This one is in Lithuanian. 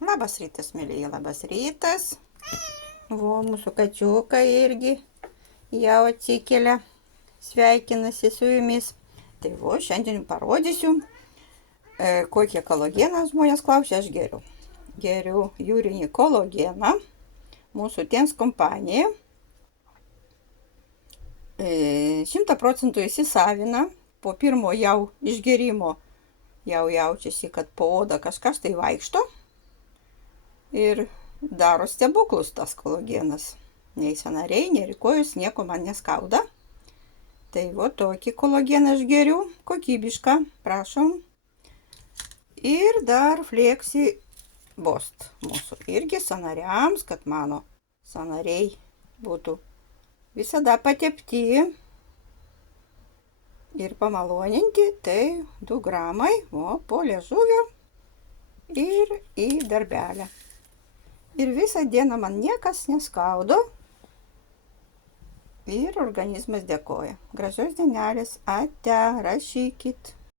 Labas rytas, mėlyje, labas rytas. Mūsų kačiukai irgi jau atsikelia, sveikinasi su jumis. Tai šiandien parodysiu, kokie kolageną žmonės klausia, aš geriu. Geriu jūrinį kolageną, mūsų Tens kompanija. 100% įsisavina, po pirmo jau išgerimo jau jaučiasi, kad po odą kažkas tai vaikšto. Ir daro stebuklus tas kolagenas. Nei sąnariai, nei kojos, nieko man neskauda. Tai tokį kolageną aš geriu, kokybišką, prašom. Ir dar Flexi Boost mūsų irgi sąnariams, kad mano sąnariai būtų visada patepti ir pamaloninti. Tai 2 gramai po liežuvio ir į darbelę. Ir visą dieną man niekas neskaudo. Ir organizmas dėkoja. Gražios dienelės, ate, rašykit.